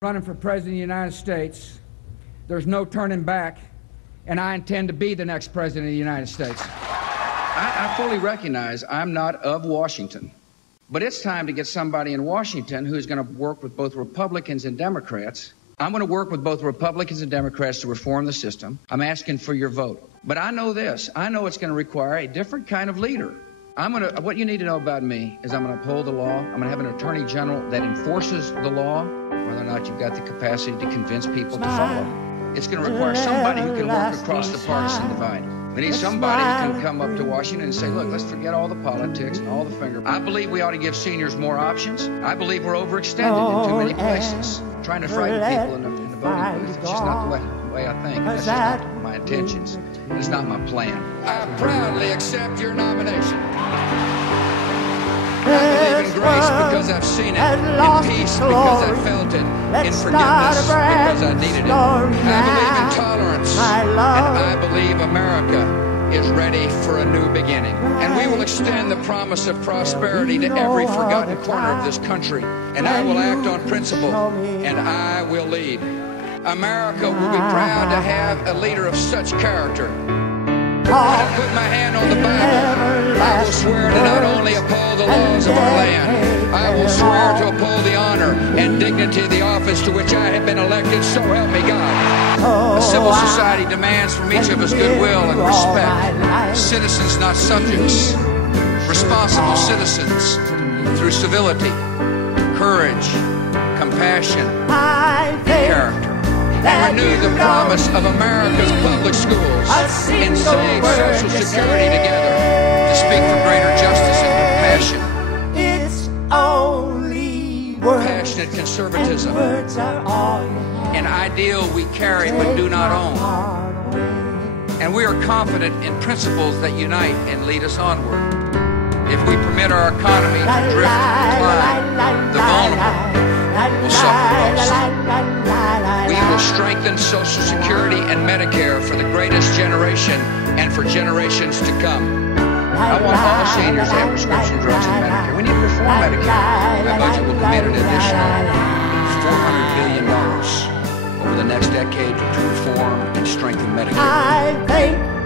Running for President of the United States, there's no turning back, and I intend to be the next President of the United States. I fully recognize I'm not of Washington, but it's time to get somebody in Washington who's going to work with both Republicans and Democrats. I'm going to work with both Republicans and Democrats to reform the system. I'm asking for your vote. But I know this. I know it's going to require a different kind of leader. What you need to know about me is I'm going to uphold the law. I'm going to have an attorney general that enforces the law, whether or not you've got the capacity to convince people to follow. It's going to require somebody who can work across the partisan divide. We need somebody who can come up to Washington and say, look, let's forget all the politics and all the finger. I believe we ought to give seniors more options. I believe we're overextended in too many places. Trying to frighten people in the voting booth. It's just not the way I think. That's just not my intentions. It's not my plan. I proudly accept your nomination. I believe in grace because I've seen it, in peace because I felt it, in forgiveness because I needed it. I believe in tolerance, and I believe America is ready for a new beginning. And we will extend the promise of prosperity to every forgotten corner of this country. And I will act on principle, and I will lead. America will be proud to have a leader of such character. When I put my hand on the Bible, I will swear to not only uphold the laws of our land, I will swear to uphold the honor and dignity of the office to which I have been elected, so help me God. A civil society demands from each of us goodwill and respect. Citizens, not subjects. Responsible citizens through civility, courage, compassion, and character. And renew the promise of America's public schools and save Social Security together to speak for greater justice and compassion. It's only words. Passionate conservatism. Words are all you have. An ideal we carry but do not own. And we are confident in principles that unite and lead us onward. If we permit our economy to drift and decline, the vulnerable will suffer most. We will strengthen Social Security and Medicare for the greatest generation and for generations to come. I want all seniors to have prescription drugs and Medicare. We need to reform Medicare. My budget will commit an additional $400 billion over the next decade to reform and strengthen Medicare.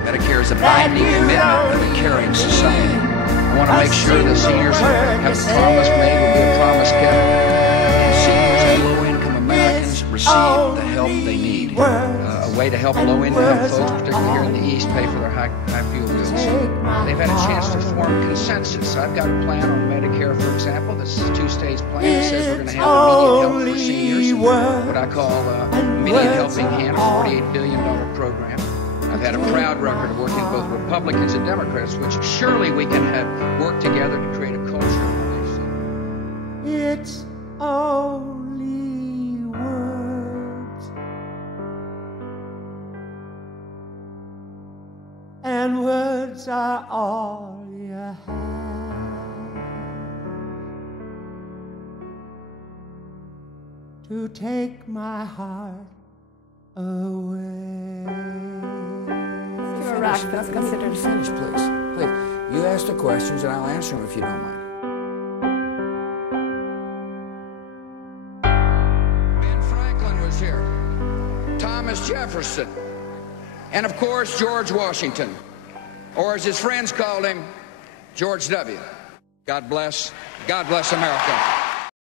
Medicare is a binding commitment of a caring society. I want to make sure that seniors have a promise made will be a promise kept. Seniors and low-income Americans receive the help they need. A way to help low-income folks, particularly here in the East, pay for their high fuel bills. They've had a chance to form consensus. I've got a plan on Medicare, for example. This is a two-stage plan that says we're going to have immediate help for seniors, what I call immediate helping hand, a $48 billion program. I've had a proud record of working with both Republicans and Democrats, which surely we can have work together to create a culture. It's only words, and words are all you have to take my heart away. Iraq, that's considered finish, please. You ask the questions and I'll answer them if you don't mind. Ben Franklin was here, Thomas Jefferson, and of course George Washington, or as his friends called him, George W. God bless America.